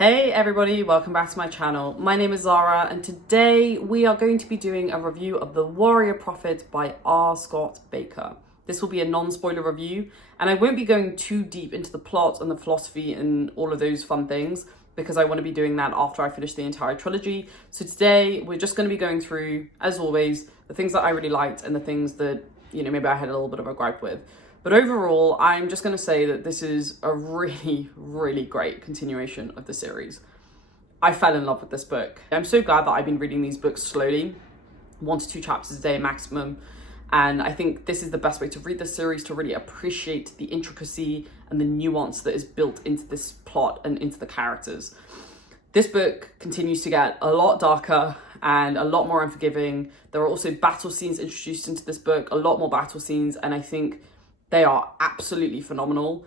Hey everybody, welcome back to my channel. My name is Zara and today we are going to be doing a review of The Warrior Prophet by R. Scott Baker. This will be a non-spoiler review and I won't be going too deep into the plot and the philosophy and all of those fun things because I want to be doing that after I finish the entire trilogy. So today we're just going to be going through, as always, the things that I really liked and the things that, maybe I had a little bit of a gripe with. But overall, I'm just going to say that this is a really, really great continuation of the series. I fell in love with this book. I'm so glad that I've been reading these books slowly, 1 to 2 chapters a day maximum. And I think this is the best way to read this series, to really appreciate the intricacy and the nuance that is built into this plot and into the characters. This book continues to get a lot darker and a lot more unforgiving. There are also battle scenes introduced into this book, a lot more battle scenes, and I think they are absolutely phenomenal.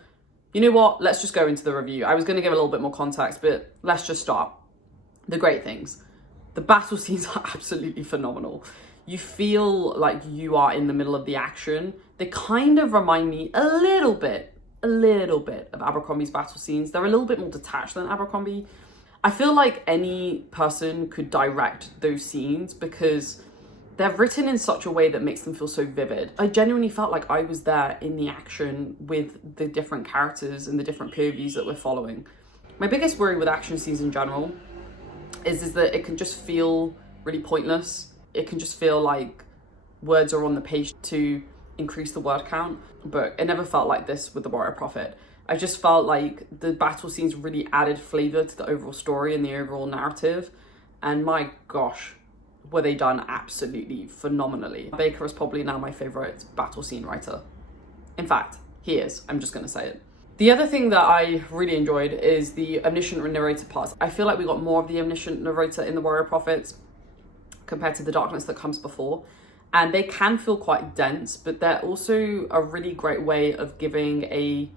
You know what? Let's just go into the review. I was going to give a little bit more context, but let's just start. The great things. The battle scenes are absolutely phenomenal. You feel like you are in the middle of the action. They kind of remind me a little bit of Abercrombie's battle scenes. They're a little bit more detached than Abercrombie. I feel like any person could direct those scenes because they're written in such a way that makes them feel so vivid. I genuinely felt like I was there in the action with the different characters and the different POVs that we're following. My biggest worry with action scenes in general is that it can just feel really pointless. It can just feel like words are on the page to increase the word count, but it never felt like this with The Warrior Prophet. I just felt like the battle scenes really added flavor to the overall story and the overall narrative, and my gosh, were they done absolutely phenomenally. Baker is probably now my favorite battle scene writer. In fact, he is. I'm just going to say it. The other thing that I really enjoyed is the omniscient narrator part. I feel like we got more of the omniscient narrator in The Warrior Prophet compared to the darkness that comes before. And they can feel quite dense, but they're also a really great way of giving a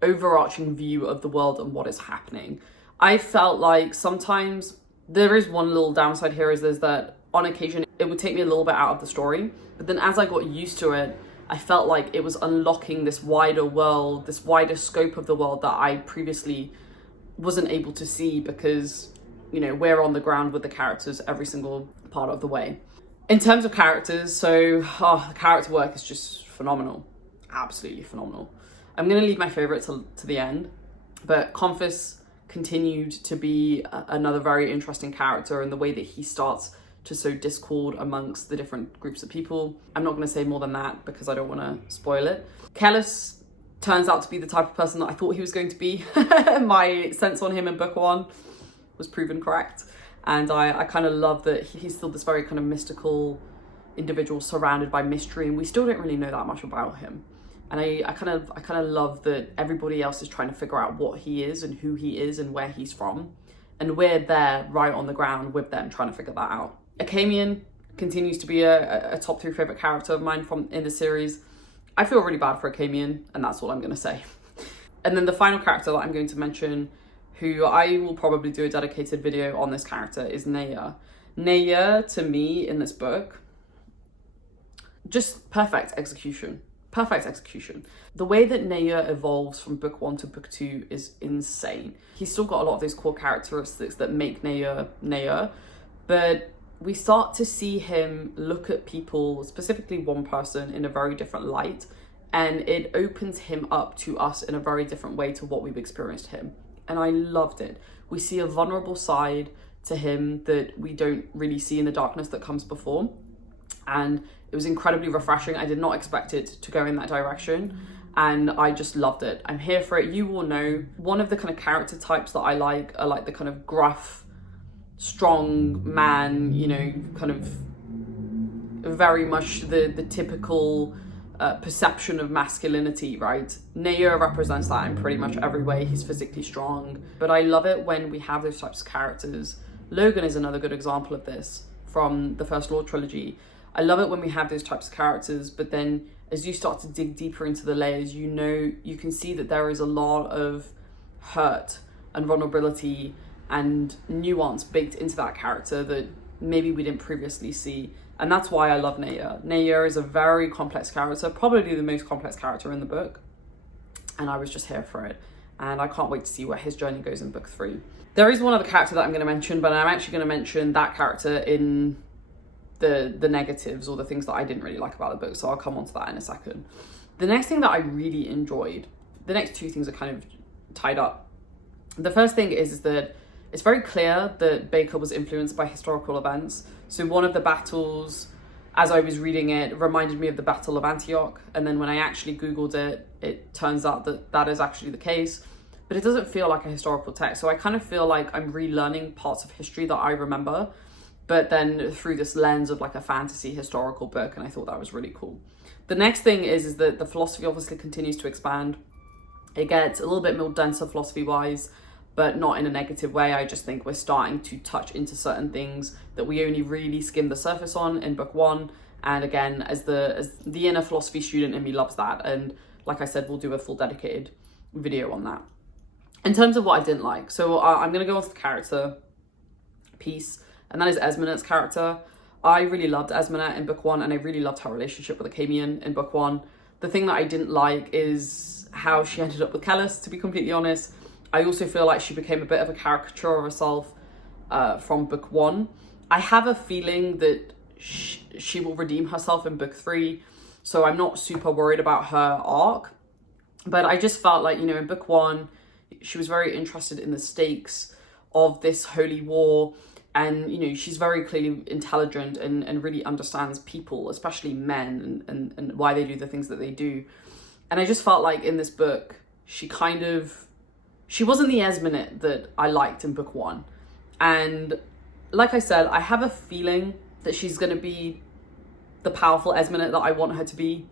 overarching view of the world and what is happening. I felt like sometimes there is one little downside here is that on occasion it would take me a little bit out of the story, but then as I got used to it, I felt like it was unlocking this wider world, this wider scope of the world that I previously wasn't able to see because, we're on the ground with the characters every single part of the way. In terms of characters, the character work is just phenomenal, absolutely phenomenal. I'm going to leave my favorite to the end, but Confus continued to be another very interesting character in the way that he starts to sow discord amongst the different groups of people. I'm not going to say more than that because I don't want to spoil it. Kellis turns out to be the type of person that I thought he was going to be. My sense on him in book 1 was proven correct. And I kind of love that he's still this very kind of mystical individual surrounded by mystery, and we still don't really know that much about him. And I kind of love that everybody else is trying to figure out what he is and who he is and where he's from. And we're there right on the ground with them trying to figure that out. Achamian continues to be a top 3 favorite character of mine in the series. I feel really bad for Achamian, and that's all I'm going to say. And then the final character that I'm going to mention, who I will probably do a dedicated video on this character, is Neya. Neya, to me, in this book, just perfect execution. Perfect execution. The way that Neya evolves from book 1 to book 2 is insane. He's still got a lot of those core characteristics that make Neya Neya, but we start to see him look at people, specifically one person, in a very different light, and it opens him up to us in a very different way to what we've experienced him. And I loved it. We see a vulnerable side to him that we don't really see in the darkness that comes before. And it was incredibly refreshing. I did not expect it to go in that direction. And I just loved it. I'm here for it. You all know one of the kind of character types that I like are like the kind of gruff, strong man, kind of very much the typical perception of masculinity, right? Neya represents that in pretty much every way. He's physically strong. But I love it when we have those types of characters. Logan is another good example of this from the First Law trilogy. I love it when we have those types of characters, but then as you start to dig deeper into the layers, you can see that there is a lot of hurt and vulnerability and nuance baked into that character that maybe we didn't previously see. And that's why I love Neya. Neya is a very complex character, probably the most complex character in the book. And I was just here for it. and I can't wait to see where his journey goes in book 3. There is one other character that I'm going to mention, but I'm actually going to mention that character in the negatives, or the things that I didn't really like about the book, so I'll come on to that in a second. The next thing that I really enjoyed, the next two things are kind of tied up. The first thing is that it's very clear that Baker was influenced by historical events. So one of the battles, as I was reading it, reminded me of the Battle of Antioch. And then when I actually Googled it, it turns out that that is actually the case. But it doesn't feel like a historical text. So I kind of feel like I'm relearning parts of history that I remember, but then through this lens of like a fantasy historical book. And I thought that was really cool. The next thing is that the philosophy obviously continues to expand. It gets a little bit more denser philosophy-wise, but not in a negative way. I just think we're starting to touch into certain things that we only really skim the surface on in book 1. And again, as the inner philosophy student in me loves that. And like I said, we'll do a full dedicated video on that. In terms of what I didn't like, so I'm going to go on to the character piece, and that is Esmenet's character. I really loved Esmenet in book 1, and I really loved her relationship with Achamian in book 1. The thing that I didn't like is how she ended up with Kellis, to be completely honest. I also feel like she became a bit of a caricature of herself from book 1. I have a feeling that she will redeem herself in book 3, so I'm not super worried about her arc. But I just felt like, in book 1, she was very interested in the stakes of this holy war. And, she's very clearly intelligent and really understands people, especially men, and why they do the things that they do. And I just felt like in this book, she wasn't the Esmenet that I liked in book 1. And like I said, I have a feeling that she's going to be the powerful Esmenet that I want her to be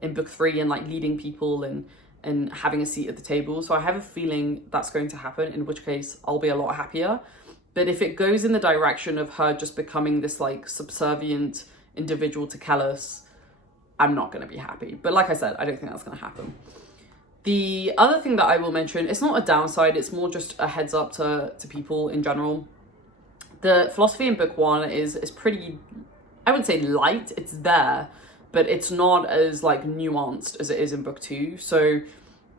in book 3, and like leading people and having a seat at the table. So I have a feeling that's going to happen, in which case I'll be a lot happier. But if it goes in the direction of her just becoming this like subservient individual to Kellis, I'm not going to be happy. But like I said, I don't think that's going to happen. The other thing that I will mention, it's not a downside, it's more just a heads up to people in general. The philosophy in book 1 is pretty, I wouldn't say light, it's there, but it's not as like nuanced as it is in book 2. So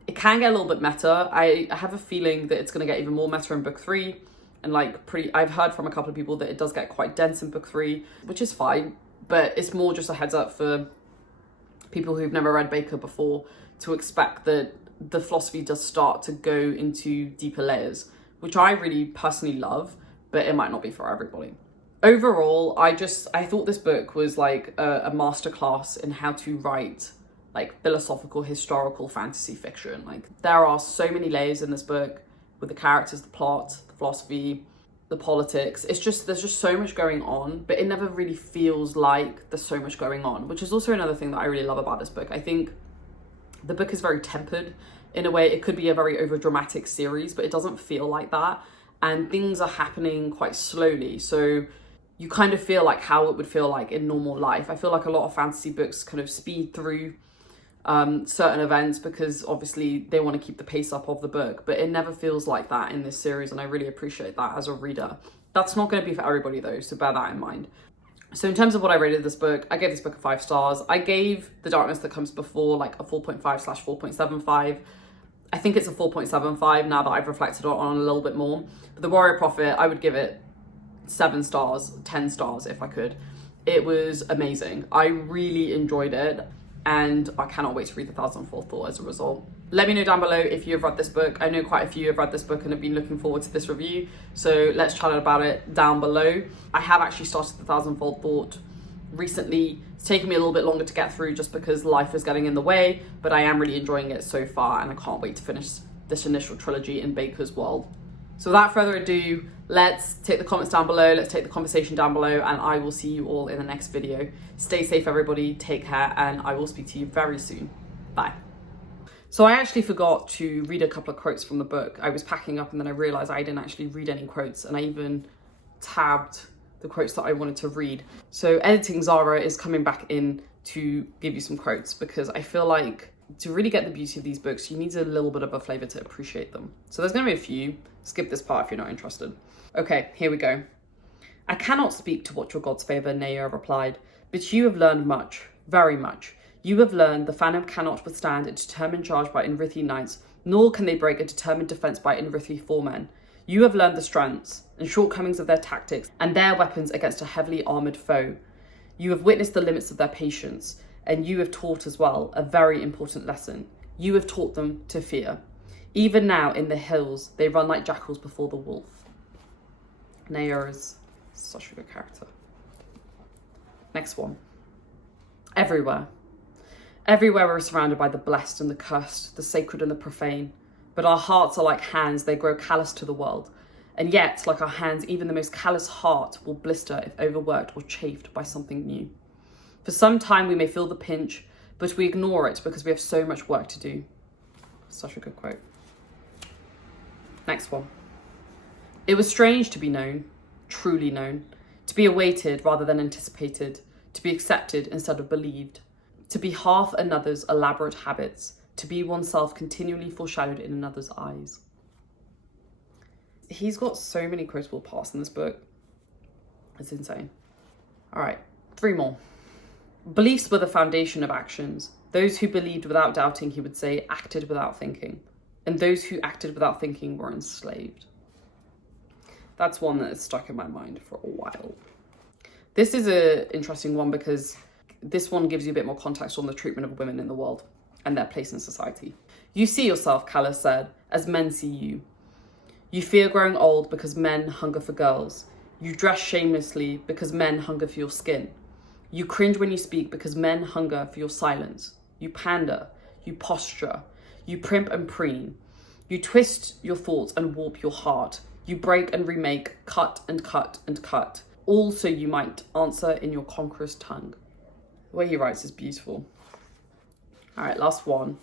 it can get a little bit meta. I have a feeling that it's going to get even more meta in book 3. And like I've heard from a couple of people that it does get quite dense in book 3, which is fine. But it's more just a heads up for people who've never read Baker before to expect that the philosophy does start to go into deeper layers, which I really personally love, but it might not be for everybody. Overall, I thought this book was like a masterclass in how to write like philosophical, historical fantasy fiction. Like there are so many layers in this book with the characters, the plot, the philosophy, the politics. There's just so much going on, but it never really feels like there's so much going on, which is also another thing that I really love about this book. I think the book is very tempered in a way. It could be a very overdramatic series, but it doesn't feel like that. And things are happening quite slowly. So you kind of feel like how it would feel like in normal life. I feel like a lot of fantasy books kind of speed through certain events because obviously they want to keep the pace up of the book, but it never feels like that in this series, and I really appreciate that as a reader. That's not going to be for everybody though, so bear that in mind. So in terms of what I rated this book, I gave this book a 5 stars. I gave The Darkness That Comes Before like a 4.5/4.75. I think it's a 4.75 now that I've reflected on a little bit more. But The Warrior Prophet, I would give it 7 stars, 10 stars if I could. It was amazing. I really enjoyed it, and I cannot wait to read The Thousandfold Thought as a result. Let me know down below if you have read this book. I know quite a few have read this book and have been looking forward to this review, so let's chat about it down below. I have actually started The Thousandfold Thought recently. It's taken me a little bit longer to get through just because life is getting in the way, but I am really enjoying it so far, and I can't wait to finish this initial trilogy in Baker's world. So without further ado, let's take the comments down below, let's take the conversation down below, and I will see you all in the next video. Stay safe everybody, take care, and I will speak to you very soon. Bye. So I actually forgot to read a couple of quotes from the book. I was packing up and then I realised I didn't actually read any quotes, and I even tabbed the quotes that I wanted to read. So Editing Zara is coming back in to give you some quotes, because I feel like to really get the beauty of these books, you need a little bit of a flavour to appreciate them. So there's going to be a few. Skip this part if you're not interested. Okay, here we go. I cannot speak to what your gods favour, Neya replied, but you have learned much, very much. You have learned the Phantom cannot withstand a determined charge by Enrithi knights, nor can they break a determined defence by inveterate foremen. You have learned the strengths and shortcomings of their tactics and their weapons against a heavily armoured foe. You have witnessed the limits of their patience, and you have taught as well a very important lesson. You have taught them to fear. Even now in the hills, they run like jackals before the wolf. Neya is such a good character. Next one. Everywhere. Everywhere we're surrounded by the blessed and the cursed, the sacred and the profane. But our hearts are like hands, they grow callous to the world. And yet, like our hands, even the most callous heart will blister if overworked or chafed by something new. For some time we may feel the pinch, but we ignore it because we have so much work to do. Such a good quote. Next one. It was strange to be known, truly known, to be awaited rather than anticipated, to be accepted instead of believed, to be half another's elaborate habits, to be oneself continually foreshadowed in another's eyes. He's got so many quotable parts in this book. It's insane. All right, 3 more. Beliefs were the foundation of actions. Those who believed without doubting, he would say, acted without thinking. And those who acted without thinking were enslaved. That's one that has stuck in my mind for a while. This is an interesting one because this one gives you a bit more context on the treatment of women in the world and their place in society. You see yourself, Callis said, as men see you. You fear growing old because men hunger for girls. You dress shamelessly because men hunger for your skin. You cringe when you speak because men hunger for your silence. You pander, you posture, you primp and preen. You twist your thoughts and warp your heart. You break and remake, cut and cut and cut. All so you might answer in your conqueror's tongue. The way he writes is beautiful. All right, last one.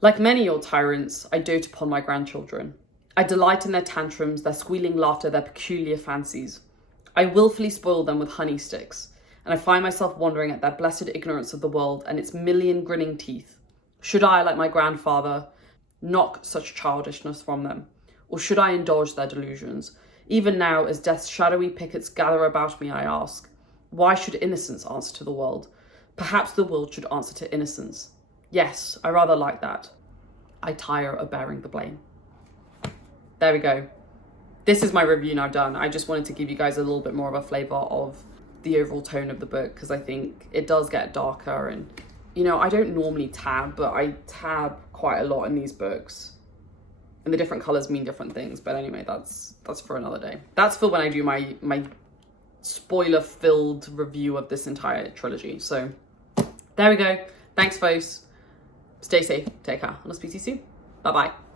Like many your tyrants, I dote upon my grandchildren. I delight in their tantrums, their squealing laughter, their peculiar fancies. I willfully spoil them with honey sticks, and I find myself wondering at their blessed ignorance of the world and its million grinning teeth. Should I, like my grandfather, knock such childishness from them? Or should I indulge their delusions? Even now, as death's shadowy pickets gather about me, I ask, why should innocence answer to the world? Perhaps the world should answer to innocence. Yes, I rather like that. I tire of bearing the blame. There we go. This is my review now done. I just wanted to give you guys a little bit more of a flavour of the overall tone of the book because I think it does get darker and, you know, I don't normally tab, but I tab quite a lot in these books. And the different colours mean different things. But anyway, that's for another day. That's for when I do my spoiler-filled review of this entire trilogy. So there we go. Thanks, folks. Stay safe. Take care. And I'll speak to you soon. Bye-bye.